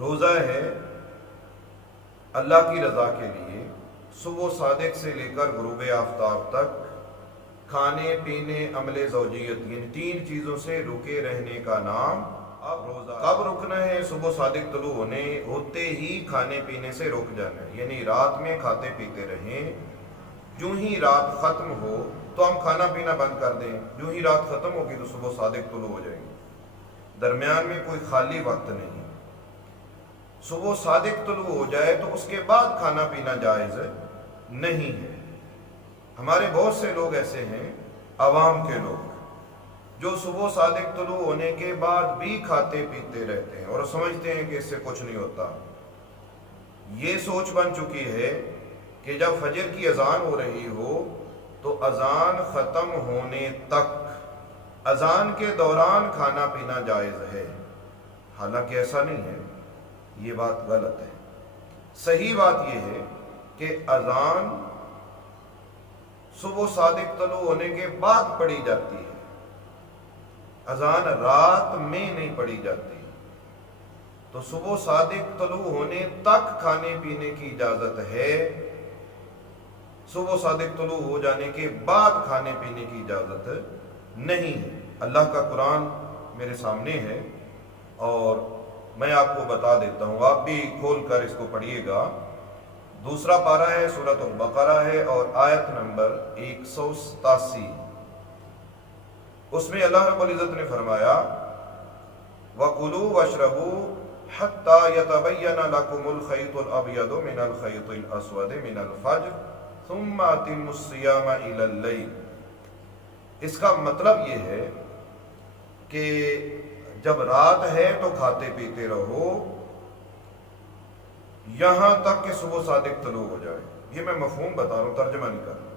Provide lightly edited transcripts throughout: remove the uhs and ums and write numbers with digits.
روزہ ہے اللہ کی رضا کے لیے، صبح صادق سے لے کر غروب آفتاب تک کھانے پینے عمل زوجیت یعنی تین چیزوں سے رکے رہنے کا نام اب روزہ۔ کب رکنا ہے؟ صبح صادق طلوع ہوتے ہی کھانے پینے سے رک جانا ہے، یعنی رات میں کھاتے پیتے رہیں، جو ہی رات ختم ہو تو ہم کھانا پینا بند کر دیں، جو ہی رات ختم ہوگی تو صبح صادق طلوع ہو جائیں گے، درمیان میں کوئی خالی وقت نہیں۔ صبح صادق طلوع ہو جائے تو اس کے بعد کھانا پینا جائز نہیں ہے۔ ہمارے بہت سے لوگ ایسے ہیں، عوام کے لوگ، جو صبح صادق طلوع ہونے کے بعد بھی کھاتے پیتے رہتے ہیں اور سمجھتے ہیں کہ اس سے کچھ نہیں ہوتا۔ یہ سوچ بن چکی ہے کہ جب فجر کی اذان ہو رہی ہو تو اذان ختم ہونے تک اذان کے دوران کھانا پینا جائز ہے، حالانکہ ایسا نہیں ہے، یہ بات غلط ہے۔ صحیح بات یہ ہے کہ اذان صبح صادق طلوع ہونے کے بعد پڑھی جاتی ہے، اذان رات میں نہیں پڑھی جاتی، تو صبح صادق طلوع ہونے تک کھانے پینے کی اجازت ہے، صبح صادق طلوع ہو جانے کے بعد کھانے پینے کی اجازت نہیں ہے۔ اللہ کا قرآن میرے سامنے ہے اور میں آپ کو بتا دیتا ہوں، آپ بھی کھول کر اس کو پڑھیے گا۔ دوسرا پارہ ہے، سورۃ البقرہ ہے اور آیت نمبر 187۔ اس میں اللہ رب العزت نے فرمایا وَكُلُوا وَاشْرَبُوا حَتَّى يَتَبَيَّنَ لَكُمُ الْخَيْطُ الْأَبْيَضُ مِنَ الْخَيْطِ الْأَسْوَدِ مِنَ الْفَجْرِ ثُمَّ أَتِمُّوا الصِّيَامَ إِلَى اللَّيْلِ۔ اس کا مطلب یہ ہے کہ جب رات ہے تو کھاتے پیتے رہو یہاں تک کہ صبح صادق طلوع ہو جائے۔ یہ میں مفہوم بتا رہا ہوں، ترجمہ نہیں کر رہا۔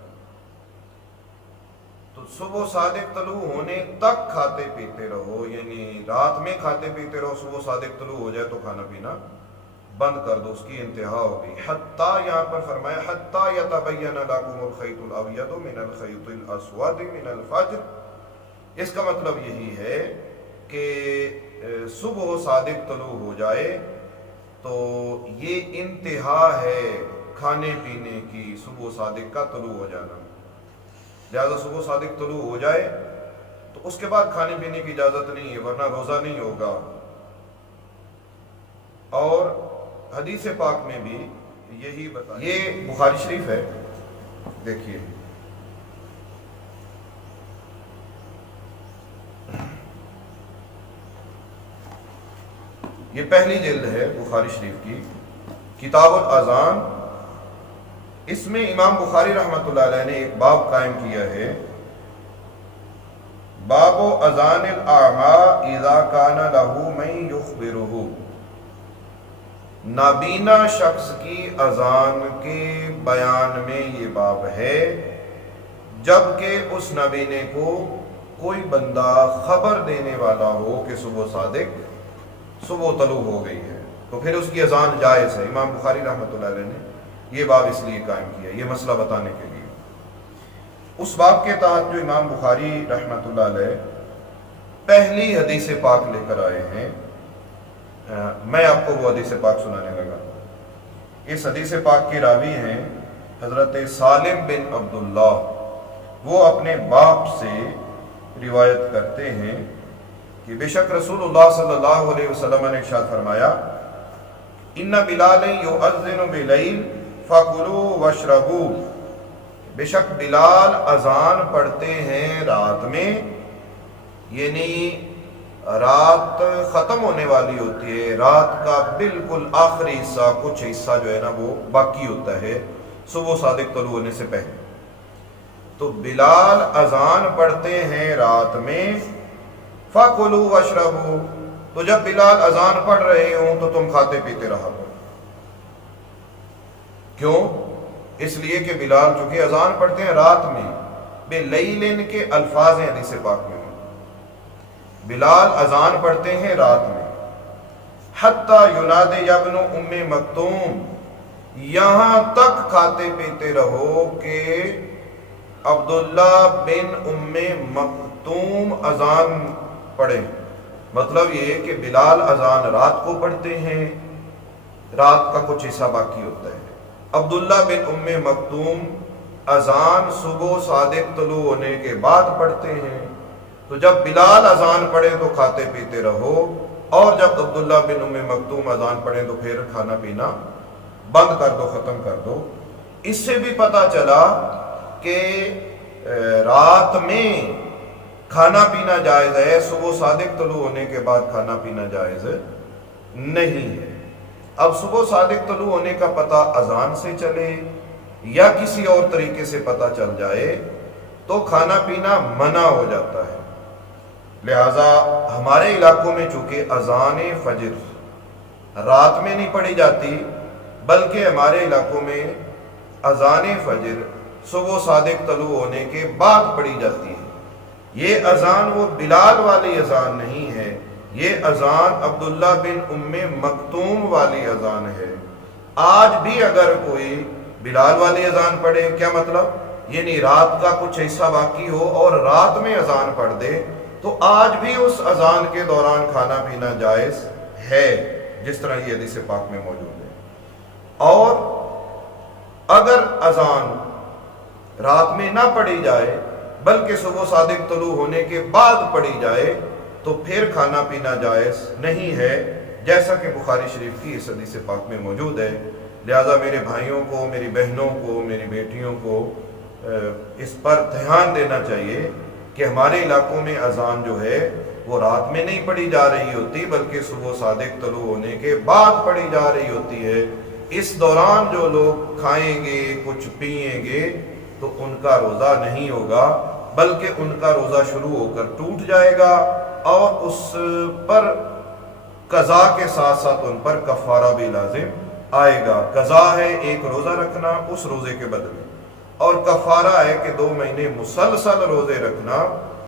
تو صبح صادق طلوع ہونے تک کھاتے پیتے رہو، یعنی رات میں کھاتے پیتے رہو، صبح صادق طلوع ہو جائے تو کھانا پینا بند کر دو، اس کی انتہا ہوگی۔ حتیٰ یہاں پر فرمایا حتیٰ یتبین لکم الخیط الابیض من الخیط الاسود من الفجر۔ اس کا مطلب یہی ہے کہ صبح صادق طلوع ہو جائے تو یہ انتہا ہے کھانے پینے کی، صبح صادق کا طلوع ہو جانا، لہذا صبح صادق طلوع ہو جائے تو اس کے بعد کھانے پینے کی اجازت نہیں ہے، ورنہ روزہ نہیں ہوگا۔ اور حدیث پاک میں بھی یہی بتا، یہ بخاری شریف ہے، دیکھیے یہ پہلی جلد ہے بخاری شریف کی، کتاب الاذان۔ اس میں امام بخاری رحمۃ اللہ علیہ نے ایک باب قائم کیا ہے، باب اذان الاعمی اذا کان لہ من یخبرہ۔ نابینا شخص کی اذان کے بیان میں یہ باب ہے جبکہ اس نابینے کو کوئی بندہ خبر دینے والا ہو کہ صبح صادق صبح طلوع ہو گئی ہے تو پھر اس کی اذان جائز ہے۔ امام بخاری رحمۃ اللہ علیہ نے یہ باب اس لیے قائم کیا، یہ مسئلہ بتانے کے لیے۔ اس باب کے تحت جو امام بخاری رحمۃ اللہ علیہ پہلی حدیث پاک لے کر آئے ہیں، میں آپ کو وہ حدیث پاک سنانے لگا۔ اس حدیث پاک کے راوی ہیں حضرت سالم بن عبداللہ، وہ اپنے باپ سے روایت کرتے ہیں کہ بے شک رسول اللہ صلی اللہ علیہ وسلم نے ارشاد فرمایا ان بلال یؤذن بلیل فکلوا واشربوا، بے شک بلال اذان پڑھتے ہیں رات میں، یعنی رات ختم ہونے والی ہوتی ہے، رات کا بالکل آخری حصہ، کچھ حصہ جو ہے نا وہ باقی ہوتا ہے صبح صادق طلوع ہونے سے پہلے، تو بلال اذان پڑھتے ہیں رات میں، فَكُلُوا وَاشْرَبُوا، تو جب بلال اذان پڑھ رہے ہوں تو تم کھاتے پیتے رہا کرو۔ کیوں؟ اس لیے کہ بلال چونکہ اذان پڑھتے ہیں رات میں، بِاللَّيْلٍ کے الفاظ ہیں حدیث پاک میں، بلال اذان پڑھتے ہیں رات میں، حَتَّى يُنَادِيَ ابْنُ أُمِّ مَكْتُومٍ، یہاں تک کھاتے پیتے رہو کہ عبداللہ بن ام مکتوم اذان پڑھے۔ مطلب یہ کہ بلال اذان رات کو پڑھتے ہیں، رات کا کچھ حصہ باقی ہوتا ہے۔ عبداللہ بن ام مکتوم اذان صبح صادق طلوع ہونے کے بعد پڑھتے ہیں، تو جب بلال اذان پڑھے تو کھاتے پیتے رہو، اور جب عبداللہ بن ام مکتوم اذان پڑھے تو پھر کھانا پینا بند کر دو، ختم کر دو۔ اس سے بھی پتہ چلا کہ رات میں کھانا پینا جائز ہے، صبح صادق طلوع ہونے کے بعد کھانا پینا جائز نہیں ہے۔ اب صبح صادق طلوع ہونے کا پتہ اذان سے چلے یا کسی اور طریقے سے پتہ چل جائے تو کھانا پینا منع ہو جاتا ہے۔ لہذا ہمارے علاقوں میں چونکہ اذان فجر رات میں نہیں پڑھی جاتی، بلکہ ہمارے علاقوں میں اذان فجر صبح صادق طلوع ہونے کے بعد پڑھی جاتی ہے۔ یہ اذان وہ بلال والی اذان نہیں ہے، یہ اذان عبداللہ بن ام مکتوم والی اذان ہے۔ آج بھی اگر کوئی بلال والی اذان پڑھے، کیا مطلب؟ یعنی رات کا کچھ حصہ باقی ہو اور رات میں اذان پڑھ دے، تو آج بھی اس اذان کے دوران کھانا پینا جائز ہے، جس طرح یہ حدیث پاک میں موجود ہے۔ اور اگر اذان رات میں نہ پڑھی جائے بلکہ صبح صادق طلوع ہونے کے بعد پڑھی جائے تو پھر کھانا پینا جائز نہیں ہے، جیسا کہ بخاری شریف کی اس حدیث پاک میں موجود ہے۔ لہذا میرے بھائیوں کو، میری بہنوں کو، میری بیٹیوں کو اس پر دھیان دینا چاہیے کہ ہمارے علاقوں میں اذان جو ہے وہ رات میں نہیں پڑھی جا رہی ہوتی، بلکہ صبح صادق طلوع ہونے کے بعد پڑھی جا رہی ہوتی ہے۔ اس دوران جو لوگ کھائیں گے، کچھ پئیں گے، تو ان کا روزہ نہیں ہوگا، بلکہ ان کا روزہ شروع ہو کر ٹوٹ جائے گا، اور اس پر قضا کے ساتھ ساتھ ان پر کفارہ بھی لازم آئے گا۔ قضا ہے ایک روزہ رکھنا اس روزے کے بدلے، اور کفارہ ہے کہ 2 مہینے مسلسل روزے رکھنا